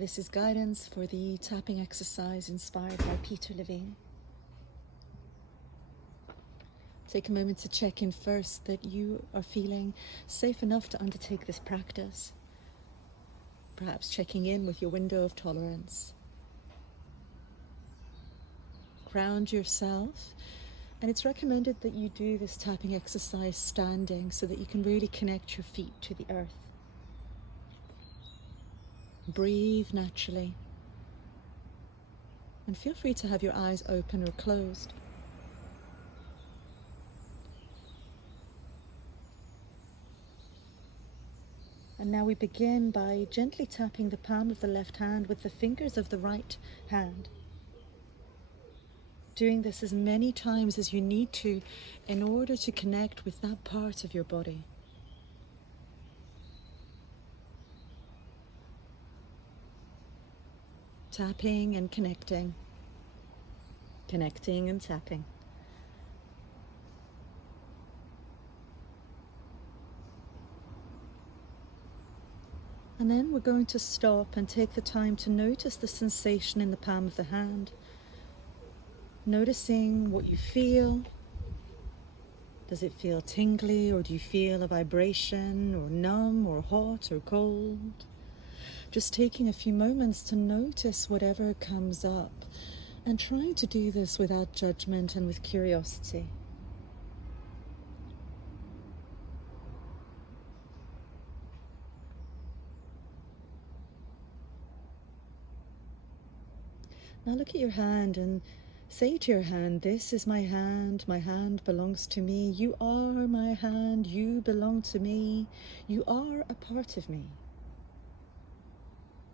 This is guidance for the tapping exercise inspired by Peter Levine. Take a moment to check in first that you are feeling safe enough to undertake this practice. Perhaps checking in with your window of tolerance. Ground yourself, and it's recommended that you do this tapping exercise standing so that you can really connect your feet to the earth. Breathe naturally, and feel free to have your eyes open or closed. And now we begin by gently tapping the palm of the left hand with the fingers of the right hand. Doing this as many times as you need to in order to connect with that part of your body. Tapping and connecting. Connecting and tapping. And then we're going to stop and take the time to notice the sensation in the palm of the hand. Noticing what you feel. Does it feel tingly, or do you feel a vibration, or numb, or hot, or cold? Just taking a few moments to notice whatever comes up, and trying to do this without judgment and with curiosity. Now look at your hand and say to your hand, this is my hand belongs to me. You are my hand, you belong to me. You are a part of me.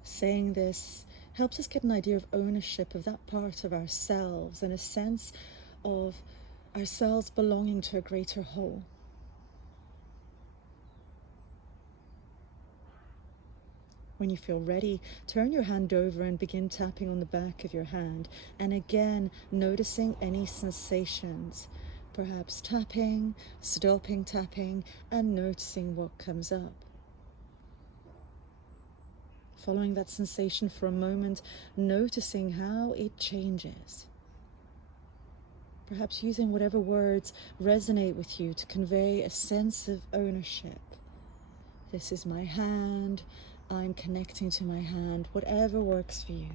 Saying this helps us get an idea of ownership of that part of ourselves and a sense of ourselves belonging to a greater whole. When you feel ready, turn your hand over and begin tapping on the back of your hand. And again, noticing any sensations. Perhaps tapping, stopping tapping, and noticing what comes up. Following that sensation for a moment, noticing how it changes. Perhaps using whatever words resonate with you to convey a sense of ownership. This is my hand. I'm connecting to my hand, whatever works for you.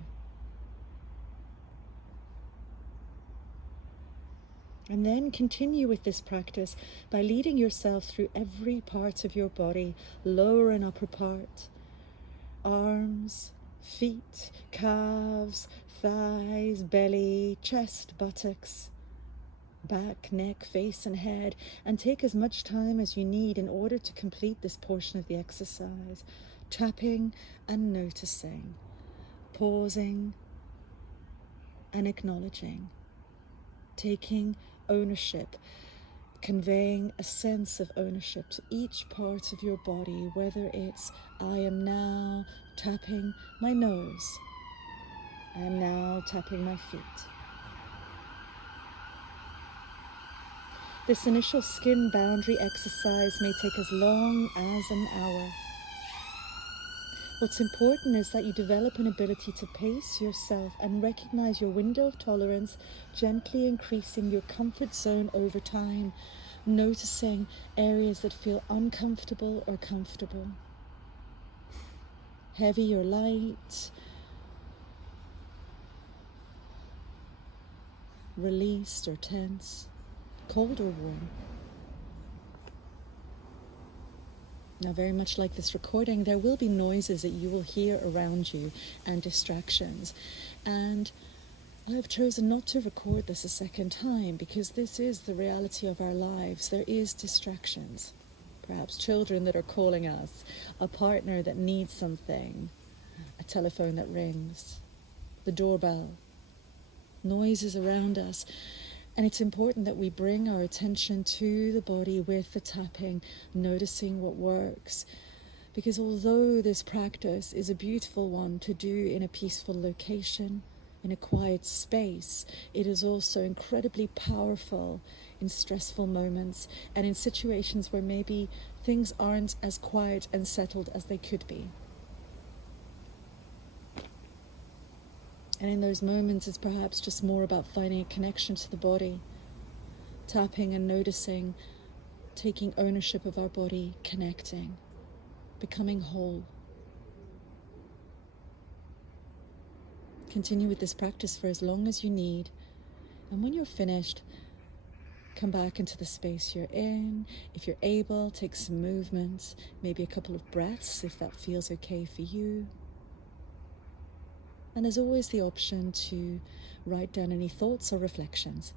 And then continue with this practice by leading yourself through every part of your body, lower and upper part, arms, feet, calves, thighs, belly, chest, buttocks, back, neck, face, and head, and take as much time as you need in order to complete this portion of the exercise. Tapping and noticing, pausing and acknowledging, taking ownership, conveying a sense of ownership to each part of your body, whether it's I am now tapping my nose, I am now tapping my feet. This initial skin boundary exercise may take as long as an hour. What's important is that you develop an ability to pace yourself and recognize your window of tolerance, gently increasing your comfort zone over time, noticing areas that feel uncomfortable or comfortable, heavy or light, released or tense, cold or warm. Now, very much like this recording, there will be noises that you will hear around you and distractions. And I've chosen not to record this a second time because this is the reality of our lives. There is distractions. Perhaps children that are calling us, a partner that needs something, a telephone that rings, the doorbell, noises around us. And it's important that we bring our attention to the body with the tapping, noticing what works. Because although this practice is a beautiful one to do in a peaceful location, in a quiet space, it is also incredibly powerful in stressful moments and in situations where maybe things aren't as quiet and settled as they could be. And in those moments, it's perhaps just more about finding a connection to the body, tapping and noticing, taking ownership of our body, connecting, becoming whole. Continue with this practice for as long as you need. And when you're finished, come back into the space you're in. If you're able, take some movements, maybe a couple of breaths if that feels okay for you. And there's always the option to write down any thoughts or reflections.